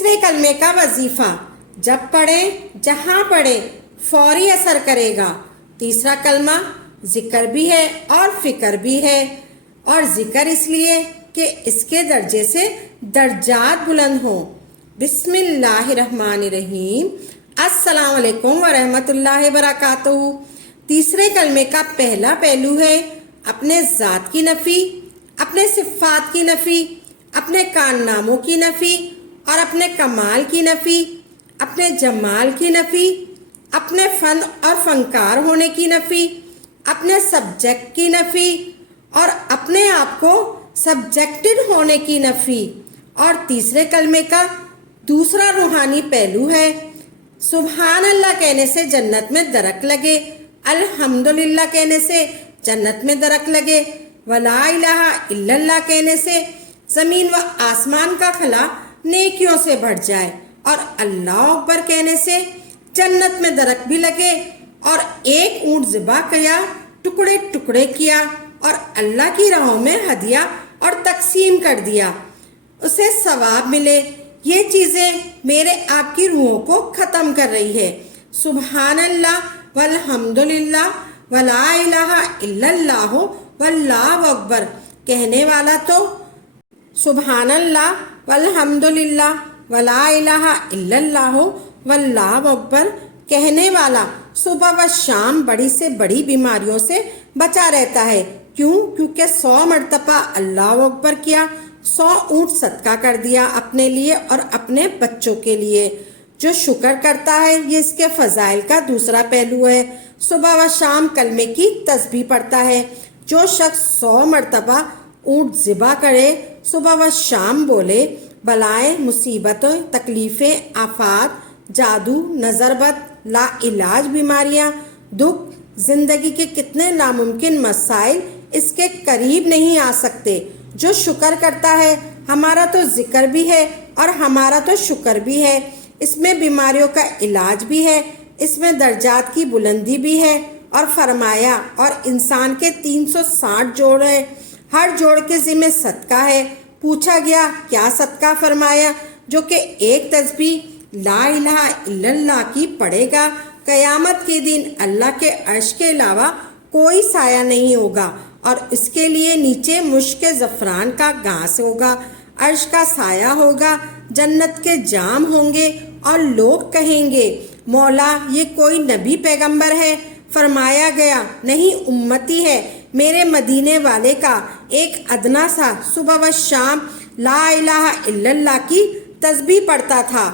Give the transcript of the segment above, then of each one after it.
تیسرے کلمے کا وظیفہ، جب پڑھیں جہاں پڑھیں فوری اثر کرے گا۔ تیسرا کلمہ ذکر بھی ہے اور فکر بھی ہے، اور ذکر اس لیے کہ اس کے درجے سے درجات بلند ہوں۔ بسم اللہ الرحمن الرحیم۔ السلام علیکم ورحمۃ اللہ وبرکاتہ۔ تیسرے کلمے کا پہلا پہلو ہے اپنے ذات کی نفی، اپنے صفات کی نفی، اپنے کارناموں کی نفی اور اپنے کمال کی نفی، اپنے جمال کی نفی، اپنے فن اور فنکار ہونے کی نفی، اپنے سبجیکٹ کی نفی اور اپنے آپ کو سبجیکٹڈ ہونے کی نفی۔ اور تیسرے کلمے کا دوسرا روحانی پہلو ہے سبحان اللہ کہنے سے جنت میں درخت لگے، الحمدللہ کہنے سے جنت میں درخت لگے، ولا الہ الا اللہ کہنے سے زمین و آسمان کا خلا نیکیوں سے بھر جائے، اور اللہ اکبر کہنے سے جنت میں درخت بھی لگے، اور ایک اونٹ ذبح کیا، ٹکڑے ٹکڑے کیا اور اللہ کی راہوں میں ہدیہ اور تقسیم کر دیا، اسے ثواب ملے۔ یہ چیزیں میرے آپ کی روحوں کو ختم کر رہی ہے۔ سبحان اللہ والحمدللہ ولا الہ الا اللہ واللہ اکبر کہنے والا تو سبحان اللہ والحمدللہ ولا الہ الا اللہ واللہ اکبر کہنے والا صبح و شام بڑی سے بڑی بیماریوں سے بچا رہتا ہے۔ کیونکہ 100 مرتبہ اللہ اکبر کیا، 100 اونٹ صدقہ کر دیا اپنے لیے اور اپنے بچوں کے لیے۔ جو شکر کرتا ہے یہ اس کے فضائل کا دوسرا پہلو ہے۔ صبح و شام کلمے کی تسبیح پڑھتا ہے۔ جو شخص 100 مرتبہ اونٹ ذبح کرے، صبح و شام بولے، بلائیں، مصیبتیں، تکلیفیں، آفات، جادو، نظر بد، لا علاج بیماریاں، دکھ، زندگی کے کتنے ناممکن مسائل اس کے قریب نہیں آ سکتے۔ جو شکر کرتا ہے، ہمارا تو ذکر بھی ہے اور ہمارا تو شکر بھی ہے، اس میں بیماریوں کا علاج بھی ہے، اس میں درجات کی بلندی بھی ہے۔ اور فرمایا اور انسان کے 360 جوڑ ہیں، ہر جوڑ کے ذمہ صدقہ ہے۔ پوچھا گیا کیا صدقہ؟ فرمایا جو کہ ایک تسبیح لا الہ الا اللہ کی پڑھے گا، قیامت کے دن اللہ کے عرش کے علاوہ کوئی سایہ نہیں ہوگا، اور اس کے لیے نیچے مشک زعفران کا گھاس ہوگا، عرش کا سایہ ہوگا، جنت کے جام ہوں گے، اور لوگ کہیں گے مولا یہ کوئی نبی پیغمبر ہے؟ فرمایا گیا نہیں، امتی ہے، میرے مدینے والے کا ایک ادنا سا صبح و شام لا الہ الا اللہ کی تسبیح پڑھتا تھا۔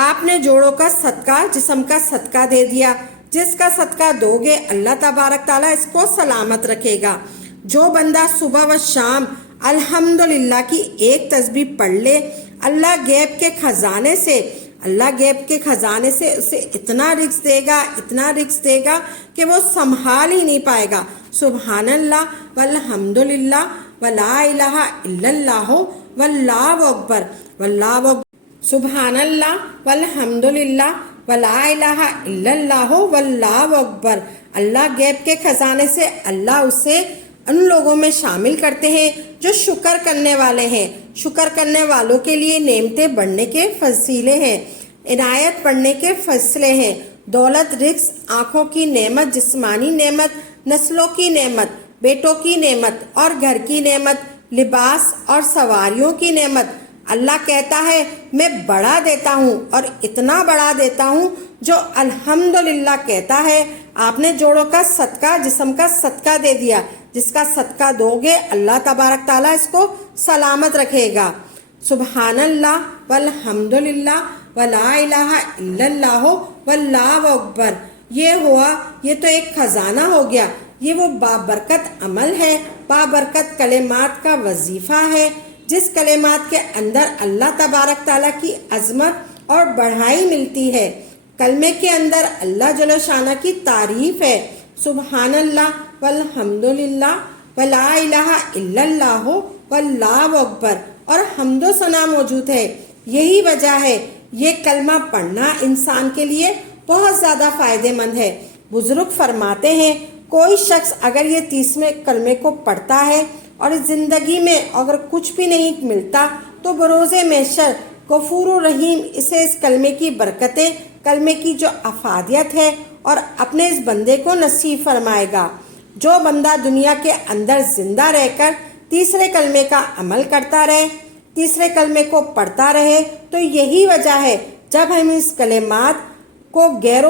آپ نے جوڑوں کا صدقہ، جسم کا صدقہ دے دیا۔ جس کا صدقہ دو گے اللہ تبارک تعالیٰ اس کو سلامت رکھے گا۔ جو بندہ صبح و شام الحمدللہ کی ایک تسبیح پڑھ لے، اللہ غیب کے خزانے سے اسے اتنا رزق دے گا کہ وہ سنبھال ہی نہیں پائے گا۔ سبحان اللہ والحمدللہ ولا الہ الا اللہ واللہ اکبر سبحان اللہ والحمدللہ ولا الہ الا اللہ واللہ اکبر۔ اللہ غیب کے خزانے سے اللہ اسے ان لوگوں میں شامل کرتے ہیں جو شکر کرنے والے ہیں۔ شکر کرنے والوں کے لیے نعمتیں بڑھنے کے فضیلے ہیں، عنایت بڑھنے کے فیصلے ہیں، دولت، رزق، آنکھوں کی نعمت، جسمانی نعمت، نسلوں کی نعمت، بیٹوں کی نعمت اور گھر کی نعمت، لباس اور سواریوں کی نعمت۔ اللہ کہتا ہے میں بڑھا دیتا ہوں اور اتنا بڑھا دیتا ہوں جو الحمدللہ کہتا ہے۔ آپ نے جوڑوں کا صدقہ، جسم کا صدقہ دے دیا، جس کا صدقہ دو گے اللہ تبارک تعالیٰ اس کو سلامت رکھے گا۔ سبحان اللہ والحمدللہ ولا الہ الا اللہ واللہ اکبر، یہ ہوا، یہ تو ایک خزانہ ہو گیا، یہ وہ بابرکت عمل ہے، بابرکت کلمات کا وظیفہ ہے، جس کلمات کے اندر اللہ تبارک تعالیٰ کی عظمت اور بڑھائی ملتی ہے۔ کلمے کے اندر اللہ جل شانہ کی تعریف ہے، سبحان اللہ والحمدللہ ولا الہ الا اللہ واللہ اکبر، اور حمد و ثنا موجود ہے۔ یہی وجہ ہے یہ کلمہ پڑھنا انسان کے لیے بہت زیادہ فائدہ مند ہے۔ بزرگ فرماتے ہیں کوئی شخص اگر یہ 30ویں کلمے کو پڑھتا ہے اور زندگی میں اگر کچھ بھی نہیں ملتا تو بروز محشر غفور الرحیم اسے اس کلمے کی برکتیں، کلمے کی جو افادیت ہے اور اپنے اس بندے کو نصیب فرمائے گا۔ جو بندہ دنیا کے اندر زندہ رہ کر تیسرے کلمے کا عمل کرتا رہے، تیسرے کلمے کو پڑھتا رہے، تو یہی وجہ ہے جب ہم اس کلمات کو غور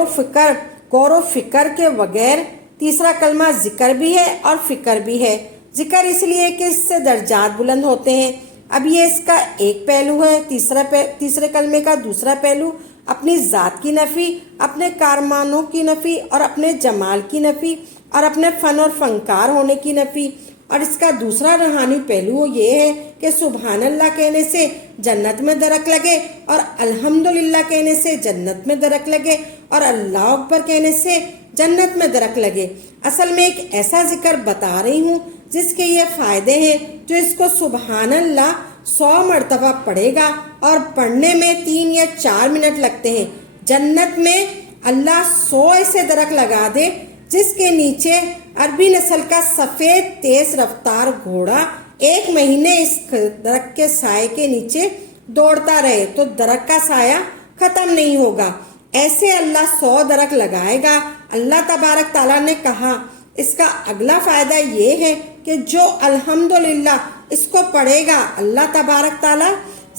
و فکر کے بغیر، تیسرا کلمہ ذکر بھی ہے اور فکر بھی ہے۔ ذکر اس لیے کہ اس سے درجات بلند ہوتے ہیں۔ اب یہ اس کا ایک پہلو ہے۔ تیسرے کلمے کا دوسرا پہلو اپنی ذات کی نفی، اپنے کارناموں کی نفی اور اپنے جمال کی نفی اور اپنے فن اور فنکار ہونے کی نفی۔ اور اس کا دوسرا روحانی پہلو یہ ہے کہ سبحان اللہ کہنے سے جنت میں درک لگے، اور الحمدللہ کہنے سے جنت میں درک لگے، اور اللہ اکبر کہنے سے جنت میں درک لگے۔ اصل میں ایک ایسا ذکر بتا رہی ہوں جس کے یہ فائدے ہیں۔ جو اس کو سبحان اللہ 100 مرتبہ پڑھے گا اور پڑھنے میں 3 یا 4 منٹ لگتے ہیں، جنت میں اللہ 100 ایسے درخت لگا دے جس کے نیچے عربی نسل کا سفید تیز رفتار گھوڑا 1 مہینے اس درخت کے سائے کے نیچے دوڑتا رہے تو درخت کا سایہ ختم نہیں ہوگا۔ ایسے اللہ 100 درخت لگائے گا۔ اللہ تبارک تعالیٰ نے کہا اس کا اگلا فائدہ یہ ہے کہ جو الحمدللہ اس کو پڑھے گا، اللہ تبارک تعالیٰ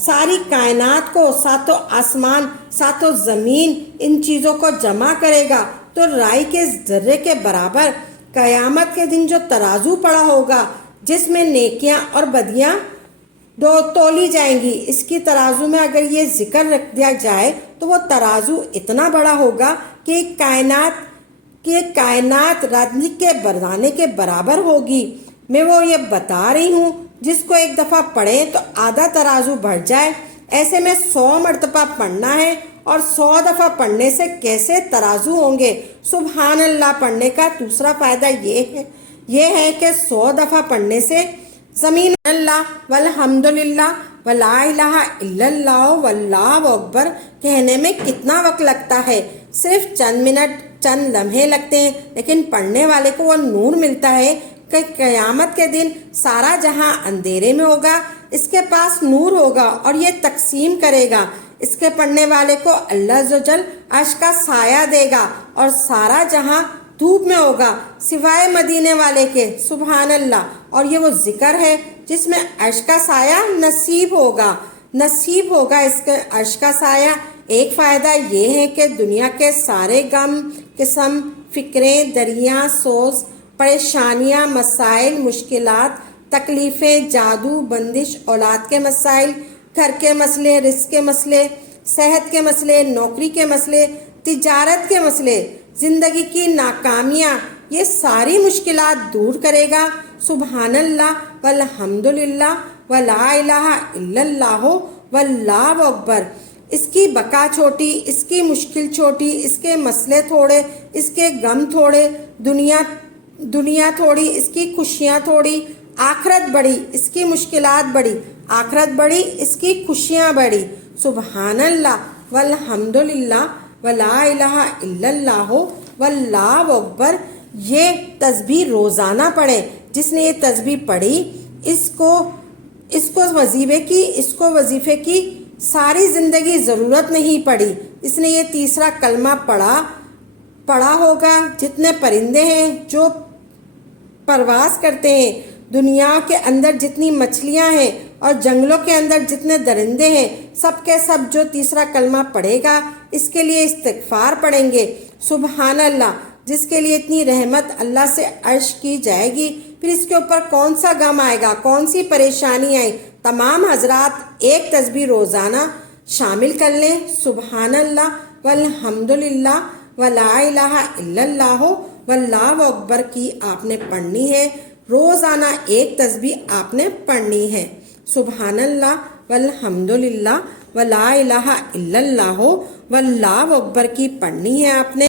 ساری کائنات کو، 7 آسمان 7 زمین، ان چیزوں کو جمع کرے گا تو رائی کے ذرے کے برابر قیامت کے دن جو ترازو پڑا ہوگا جس میں نیکیاں اور بدیاں تولی جائیں گی، اس کی ترازو میں اگر یہ ذکر رکھ دیا جائے تو وہ ترازو اتنا بڑا ہوگا کہ کائنات راتنی کے بردانے کے برابر ہوگی۔ میں وہ یہ بتا رہی ہوں، جس کو ایک دفعہ پڑھیں تو آدھا ترازو بڑھ جائے۔ ایسے میں 100 مرتبہ پڑھنا ہے، اور 100 دفعہ پڑھنے سے کیسے ترازو ہوں گے۔ سبحان اللہ پڑھنے کا دوسرا فائدہ یہ ہے کہ 100 دفعہ پڑھنے سے زمین اللہ والحمدللہ ولا الہ الا اللہ واللہ اکبر کہنے میں کتنا وقت لگتا ہے؟ صرف چند منٹ، چند لمحے لگتے ہیں، لیکن پڑھنے والے کو وہ نور ملتا ہے کہ قیامت کے دن سارا جہاں اندھیرے میں ہوگا، اس کے پاس نور ہوگا اور یہ تقسیم کرے گا۔ اس کے پڑھنے والے کو اللہ عز و جل عرش کا سایہ دے گا، اور سارا جہاں دھوپ میں ہوگا سوائے مدینے والے کے۔ سبحان اللہ۔ اور یہ وہ ذکر ہے جس میں عرش کا سایہ نصیب ہوگا اس کے عرش کا سایہ۔ ایک فائدہ یہ ہے کہ دنیا کے سارے غم، قسم، فکریں، دریا، سوز، پریشانیاں، مسائل، مشکلات، تکلیفیں، جادو، بندش، اولاد کے مسائل، گھر کے مسئلے، رزق کے مسئلے، صحت کے مسئلے، نوکری کے مسئلے، تجارت کے مسئلے، زندگی کی ناکامیاں، یہ ساری مشکلات دور کرے گا۔ سبحان اللہ والحمدللہ ولا الہ الا اللہ واللہ اکبر۔ اس کی بقا چھوٹی، اس کی مشکل چھوٹی، اس کے مسئلے تھوڑے، اس کے غم تھوڑے، دنیا تھوڑی، اس کی خوشیاں تھوڑی، آخرت بڑی، اس کی مشکلات بڑی، آخرت بڑی، اس کی خوشیاں بڑی۔ سبحان اللہ والحمدللہ ولا الہ الا اللہ واللہ اکبر۔ یہ تسبیح روزانہ پڑھیں۔ جس نے یہ تسبیح پڑھی، اس کو وظیفے کی ساری زندگی ضرورت نہیں پڑی۔ اس نے یہ تیسرا کلمہ پڑھا ہوگا۔ جتنے پرندے ہیں جو پرواز کرتے ہیں، دنیا کے اندر جتنی مچھلیاں ہیں اور جنگلوں کے اندر جتنے درندے ہیں، سب کے سب جو تیسرا کلمہ پڑھے گا اس کے لیے استغفار پڑھیں گے۔ سبحان اللہ۔ جس کے لیے اتنی رحمت اللہ سے عرش کی جائے گی، پھر اس کے اوپر کون سا غم آئے گا، کون سی پریشانی آئے۔ تمام حضرات ایک تسبیح روزانہ شامل کر لیں۔ سبحان اللہ والحمدللہ ولا الہ الا اللہ واللہ اکبر کی آپ نے پڑھنی ہے۔ روزانہ ایک تسبیح آپ نے پڑھنی ہے۔ سبحان اللہ والحمدللہ ولا الہ الا اللہ واللہ اکبر کی پڑھنی ہے آپ نے۔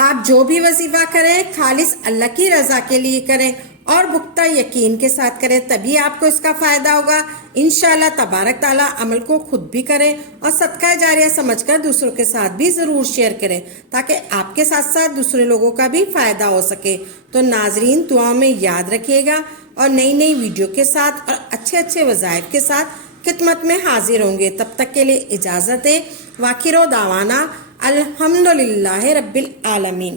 آپ جو بھی وظیفہ کریں خالص اللہ کی رضا کے لیے کریں اور پختہ یقین کے ساتھ کریں، تبھی آپ کو اس کا فائدہ ہوگا۔ انشاءاللہ تبارک تعالیٰ عمل کو خود بھی کریں اور صدقہ جاریہ سمجھ کر دوسروں کے ساتھ بھی ضرور شیئر کریں، تاکہ آپ کے ساتھ ساتھ دوسرے لوگوں کا بھی فائدہ ہو سکے۔ تو ناظرین دعاؤں میں یاد رکھیے گا، اور نئی ویڈیو کے ساتھ اور اچھے وظائف کے ساتھ خدمت میں حاضر ہوں گے. تب تک کے لیے اجازت ہے. واخر دعوانا الحمدللہ رب العالمین.